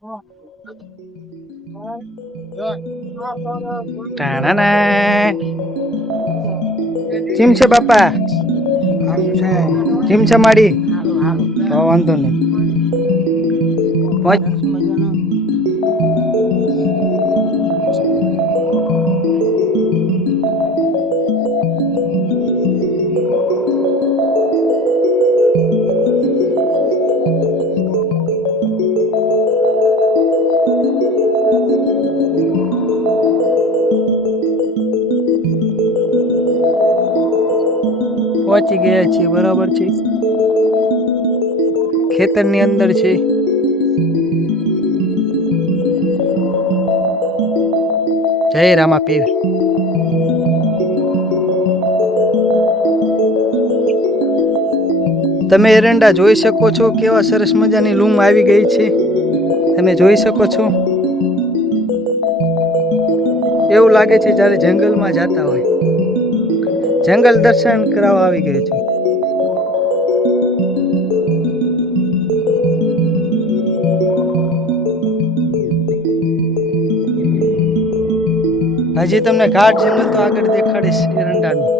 ચીમ છે બાપા, ચીમ છે માડી તો વાંધો નહીં. પહોંચી ગયા છીએ, બરાબર છે. ખેતરની અંદર છે. જય રામાપીર. તમે એરંડા જોઈ શકો છો, કેવા સરસ મજાની લૂમ આવી ગઈ છે. તમે જોઈ શકો છો. એવું લાગે છે જ્યારે જંગલમાં જતા હોય. જંગલ દર્શન કરાવવા આવી ગયું છે. હજી તમને ઘાટ જંગલ તો આગળ દેખાડીશ એરંડાનું,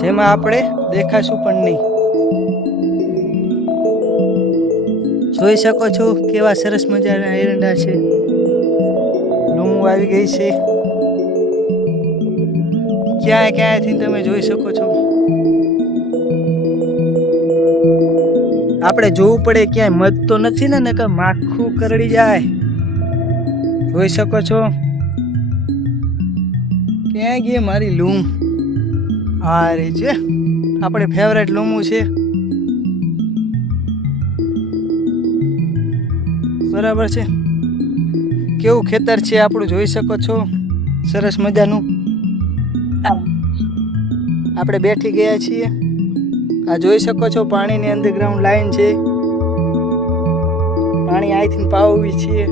જેમાં આપણે દેખાશું પણ નહીં. જોઈ શકો છો કેવા સરસ મજાના એરંડા છે. લૂમો આવી ગઈ છે. ક્યાંય ક્યાંયથી તમે જોઈ શકો છો. આપણે જોવું પડે ક્યાંય મધ તો નથી ને, કે માખું કરડી જાય. જોઈ શકો છો. ક્યાં ગઈ મારી લૂમ? આ રે છે આપણે ફેવરેટ લૂમું છે. બરાબર છે. કેવું ખેતર છે આપણું, જોઈ શકો છો. સરસ મજાનું. આપણે બેઠી ગયા છીએ. આ જોઈ શકો છો પાણીની અંડરગ્રાઉન્ડ લાઈન છે. પાણી અહીંથી પાવી છીએ.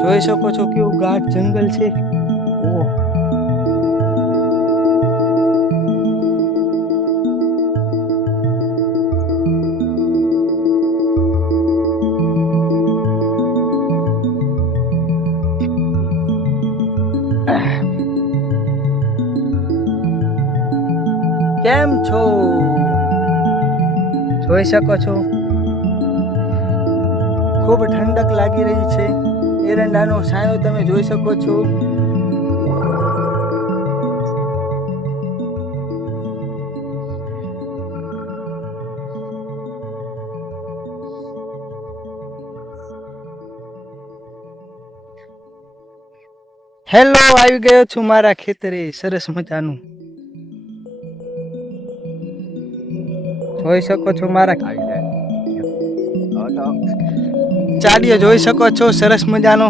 જોઈ શકો છો કેવું ગાઢ જંગલ છે. કેમ છો? જોઈ શકો છો ખૂબ ઠંડક લાગી રહી છે. એરંડાનો છાંયો તમે જોઈ શકો છો. હેલો, આવી ગયો છું મારા ખેતરે. સરસ મજાનું જોઈ શકો છો. મારા ચાડીઓ જોઈ શકો છો. સરસ મજાનો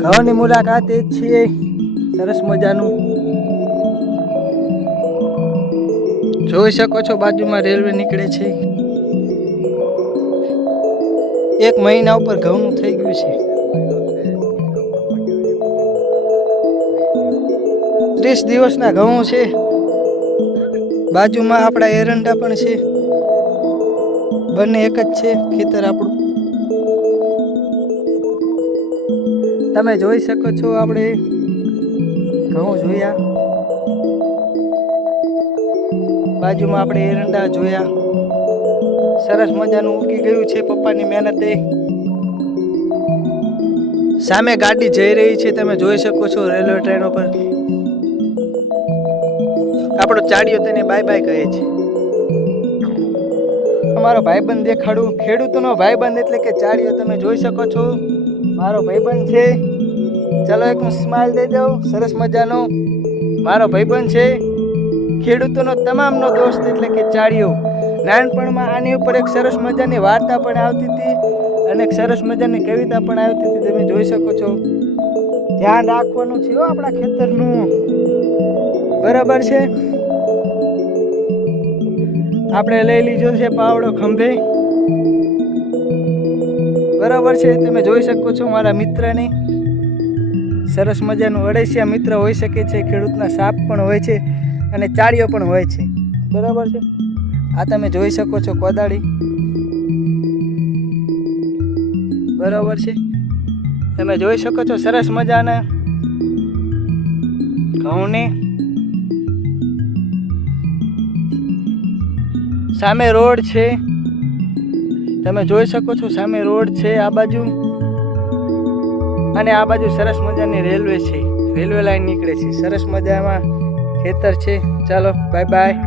ઘઉંની મુલાકાતે છીએ. સરસ મજાનું જોઈ શકો છો. બાજુમાં રેલવે નીકળે છે. 1 મહિના ઉપર ઘઉંનું થઈ ગયું છે. 30 દિવસના ઘઉં છે. બાજુમાં આપણા એરંડા પણ છે. બંને એક જ છે ખેતર આપણું. તમે જોઈ શકો છો. આપણે ઘઉં જોયા, બાજુમાં આપણે એરંડા જોયા. સરસ મજાનું ઉગી ગયું છે પપ્પાની મહેનતે. સામે ગાડી જઈ રહી છે, તમે જોઈ શકો છો. રેલવે ટ્રેનો પર આપણો ચાડીઓ તેને બાય બાય કહે છે. અમારો ભાઈબંધ દેખાડું. ખેડૂતોનો ભાઈબંધ એટલે કે ચાડીઓ. તમે જોઈ શકો છો મારો ભાઈબંધ છે. ચલો એક સ્માઈલ દઈ દઉં. સરસ મજાનો મારો ભાઈબંધ છે. ખેડૂતોનો તમામનો દોસ્ત એટલે કે ચાડીઓ. નાનપણમાં આની ઉપર એક સરસ મજાની વાર્તા પણ આવતી હતી અને એક સરસ મજાની કવિતા પણ આવતી હતી. તમે જોઈ શકો છો. ધ્યાન રાખવાનું છે આપણા ખેતરનું. બરાબર છે. આપણે લઈ લીધો છે પાવડો ખંભે. બરાબર છે. તમે જોઈ શકો છો મારા મિત્રને. સરસ મજાનું અળસિયા મિત્ર હોઈ શકે છે. ખેડૂતના સાપ પણ હોય છે. અને ચાળીઓ પણ હોય છે, બરાબર છે. આ તમે જોઈ શકો છો કોદાળી, બરાબર છે. તમે જોઈ શકો છો સરસ મજાના ઘઉંને. સામે રોડ છે, તમે જોઈ શકો છો સામે રોડ છે આ બાજુ, અને આ બાજુ સરસ મજાની રેલવે છે, રેલવે લાઈન નીકળે છે, સરસ મજામાં ખેતર છે. ચાલો બાય બાય.